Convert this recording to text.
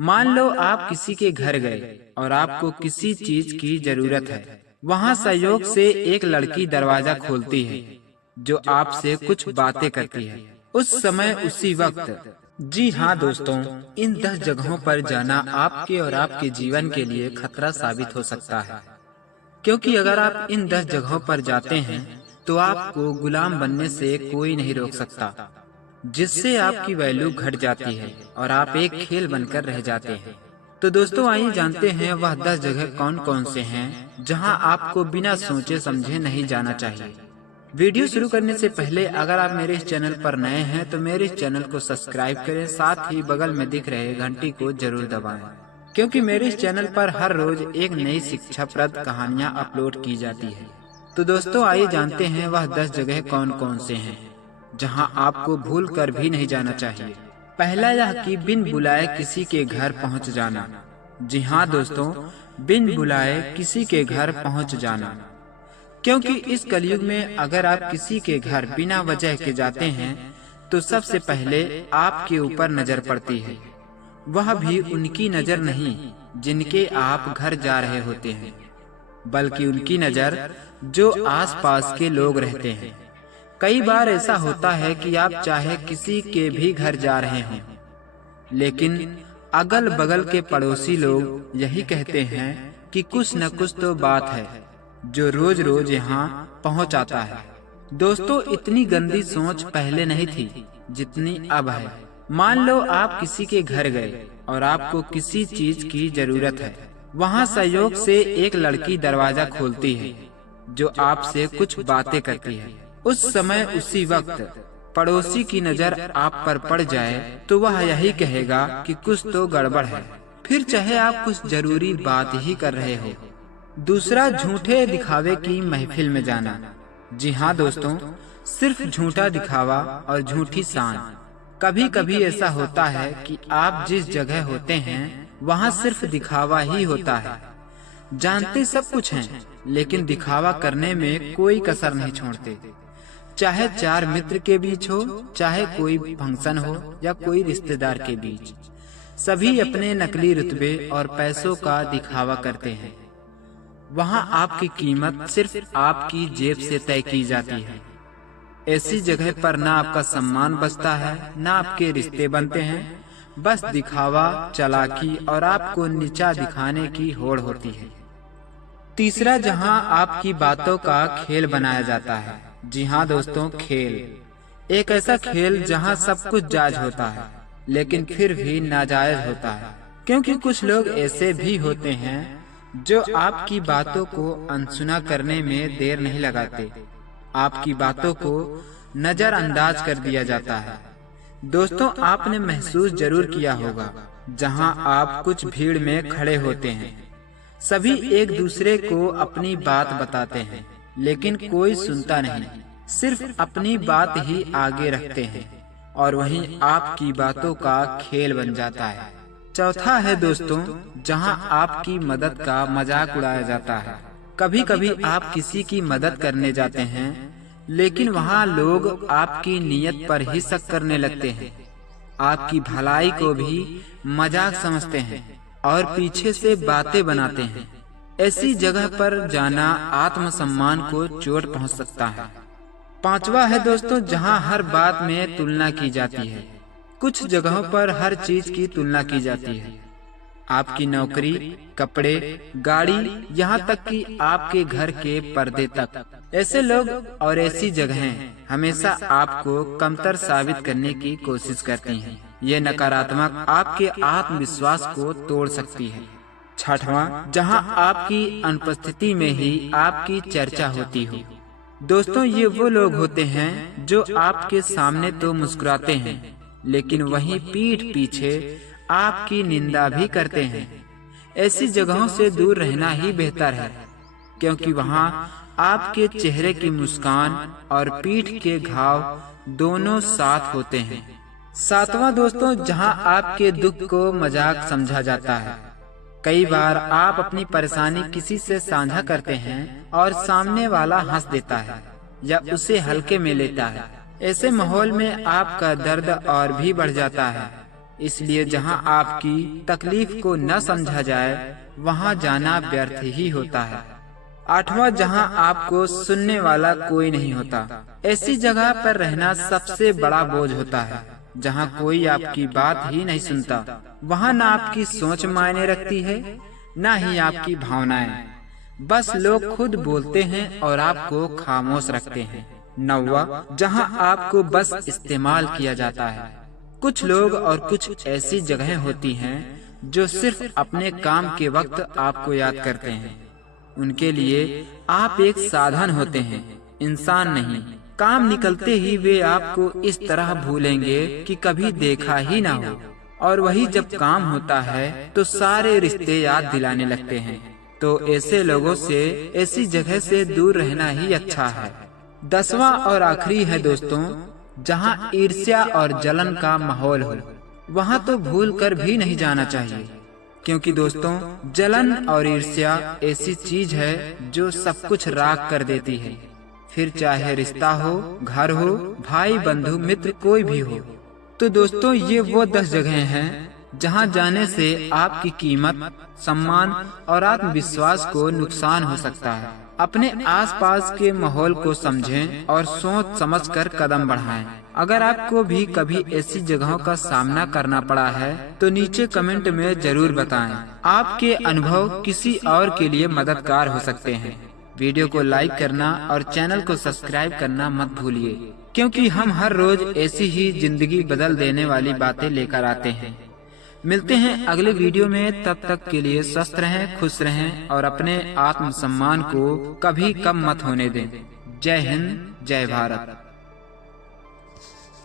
मान लो आप किसी के घर गए और आपको किसी चीज की जरूरत है। वहाँ संयोग से एक लड़की दरवाजा खोलती है जो आपसे कुछ बातें करती है। उस समय उसी वक्त जी हाँ दोस्तों, इन 10 जगहों पर जाना आपके और आपके जीवन के लिए खतरा साबित हो सकता है, क्योंकि अगर आप इन 10 जगहों पर जाते हैं तो आपको गुलाम बनने से कोई नहीं रोक सकता, जिससे आपकी वैल्यू घट जाती है और आप एक खेल बनकर रह जाते हैं। तो दोस्तों आइए जानते हैं वह 10 जगह कौन कौन से हैं जहां आपको बिना सोचे समझे नहीं जाना चाहिए। वीडियो शुरू करने से पहले अगर आप मेरे इस चैनल पर नए हैं तो मेरे इस चैनल को सब्सक्राइब करें, साथ ही बगल में दिख रहे घंटी को जरूर दबाएं, क्योंकि मेरे इस चैनल पर हर रोज एक नई शिक्षाप्रद कहानियाँ अपलोड की जाती है। तो दोस्तों आइए जानते हैं वह 10 जगह कौन कौन से हैं जहां आपको भूल कर भी नहीं जाना चाहिए। पहला यह कि बिन बुलाए किसी के घर पहुंच जाना। जी हाँ दोस्तों, बिन बुलाए किसी के घर पहुंच जाना, क्योंकि इस कलयुग में अगर आप किसी के घर बिना वजह के जाते हैं तो सबसे पहले आपके ऊपर नजर पड़ती है। वह भी उनकी नजर नहीं जिनके आप घर जा रहे होते हैं, बल्कि उनकी नजर जो आसपास के लोग रहते हैं। कई बार ऐसा होता है कि आप चाहे किसी के भी घर जा रहे हों, लेकिन अगल बगल के पड़ोसी लोग यही कहते हैं कि कुछ न कुछ तो बात है जो रोज रोज यहाँ पहुँच आता है। दोस्तों इतनी गंदी सोच पहले नहीं थी जितनी अब है। मान लो आप किसी के घर गए और आपको किसी चीज की जरूरत है। वहाँ संयोग से एक लड़की दरवाजा खोलती है जो आपसे कुछ बातें करती है। उस समय उसी वक्त पड़ोसी की नजर आप पर पड़ जाए तो वह यही कहेगा कि कुछ तो गड़बड़ है, फिर चाहे आप कुछ जरूरी बात ही कर रहे हो। दूसरा, झूठे दिखावे की महफिल में जाना। जी हाँ दोस्तों, सिर्फ झूठा दिखावा और झूठी शान। कभी कभी ऐसा होता है कि आप जिस जगह होते हैं वहाँ सिर्फ दिखावा ही होता है। जानते सब कुछ हैं, लेकिन दिखावा करने में कोई कसर नहीं छोड़ते। चाहे 4 मित्र के बीच हो, चाहे कोई फंक्शन हो या कोई रिश्तेदार के बीच, सभी अपने नकली रुतबे और पैसों का दिखावा करते हैं। वहाँ आपकी कीमत सिर्फ आपकी जेब से तय की जाती है। ऐसी जगह पर ना आपका सम्मान बचता है, ना आपके रिश्ते बनते हैं, बस दिखावा, चालाकी और आपको नीचा दिखाने की होड़ होती है। तीसरा, जहाँ आपकी बातों का खेल बनाया जाता है। जी हाँ दोस्तों, खेल एक ऐसा खेल जहाँ सब कुछ जायज होता है लेकिन फिर भी नाजायज होता है, क्योंकि कुछ लोग ऐसे भी होते हैं जो आपकी बातों को अनसुना करने में देर नहीं लगाते। आपकी बातों को नजरअंदाज कर दिया जाता है। दोस्तों आपने महसूस जरूर किया होगा, जहाँ आप कुछ भीड़ में खड़े होते हैं, सभी एक दूसरे को अपनी बात बताते हैं लेकिन कोई सुनता नहीं, सिर्फ अपनी बात ही आगे रखते हैं और वहीं आपकी बातों का खेल बन जाता है। चौथा है दोस्तों, जहां आपकी मदद का मजाक उड़ाया जाता है। कभी कभी आप किसी की मदद करने जाते हैं लेकिन वहां लोग आपकी नीयत पर ही शक करने लगते हैं, आपकी भलाई को भी मजाक समझते हैं और पीछे से बातें बनाते हैं। ऐसी जगह पर जाना आत्मसम्मान को चोट पहुंच सकता है। पांचवा है दोस्तों, जहां हर बात में तुलना की जाती है। कुछ जगहों पर हर चीज की तुलना की जाती है, आपकी नौकरी, कपड़े, गाड़ी, यहाँ तक कि आपके घर के पर्दे तक। ऐसे लोग और ऐसी जगहें हमेशा आपको कमतर साबित करने की कोशिश करती हैं। ये नकारात्मक आपके आत्मविश्वास को तोड़ सकती है। छठवां, जहां आपकी अनुपस्थिति में ही आपकी चर्चा होती हो। दोस्तों ये वो लोग होते हैं जो आपके सामने तो मुस्कुराते हैं लेकिन वहीं पीठ पीछे आपकी निंदा भी करते हैं। ऐसी जगहों से दूर रहना ही बेहतर है, क्योंकि वहां आपके चेहरे की मुस्कान और पीठ के घाव दोनों साथ होते हैं। सातवां दोस्तों, जहां आपके दुख को मजाक समझा जाता है। कई बार आप अपनी परेशानी किसी से साझा करते हैं और सामने वाला हंस देता है या उसे हल्के में लेता है। ऐसे माहौल में आपका दर्द और भी बढ़ जाता है, इसलिए जहाँ आपकी तकलीफ को न समझा जाए वहाँ जाना व्यर्थ ही होता है। 8वां, जहाँ आपको सुनने वाला कोई नहीं होता। ऐसी जगह पर रहना सबसे बड़ा बोझ होता है। जहाँ कोई आपकी बात ही नहीं सुनता, वहाँ न आपकी सोच मायने रखती है, न ही आपकी भावनाएं। बस लोग खुद बोलते हैं और आपको खामोश रखते हैं। 9वां, जहाँ आपको बस इस्तेमाल किया जाता है। कुछ लोग और कुछ ऐसी जगहें होती हैं जो सिर्फ अपने काम के वक्त आपको याद करते हैं। उनके लिए आप एक साधन होते हैं, इंसान नहीं। काम निकलते ही वे आपको इस तरह भूलेंगे कि कभी देखा ही ना हो, और वही जब काम होता है तो सारे रिश्ते याद दिलाने लगते हैं। तो ऐसे लोगों से, ऐसी जगह से दूर रहना ही अच्छा है। 10वां और आखिरी है दोस्तों, जहाँ ईर्ष्या और जलन का माहौल हो, वहाँ तो भूल कर भी नहीं जाना चाहिए। क्योंकि दोस्तों, जलन और ईर्ष्या ऐसी चीज है जो सब कुछ राख कर देती है। फिर चाहे रिश्ता हो, घर हो, भाई बंधु मित्र कोई भी हो। तो दोस्तों, ये वो 10 जगहें हैं जहाँ जाने से आपकी कीमत, सम्मान और आत्मविश्वास को नुकसान हो सकता है। अपने आसपास के माहौल को समझें और सोच समझकर कदम बढ़ाएं। अगर आपको भी कभी ऐसी जगहों का सामना करना पड़ा है तो नीचे कमेंट में जरूर बताएं। आपके अनुभव किसी और के लिए मददगार हो सकते हैं। वीडियो को लाइक करना और चैनल को सब्सक्राइब करना मत भूलिए, क्योंकि हम हर रोज ऐसी ही जिंदगी बदल देने वाली बातें लेकर आते हैं। मिलते हैं अगले वीडियो में, तब तक के लिए स्वस्थ रहें, खुश रहें और अपने आत्मसम्मान को कभी कम मत होने दें। जय हिंद, जय भारत।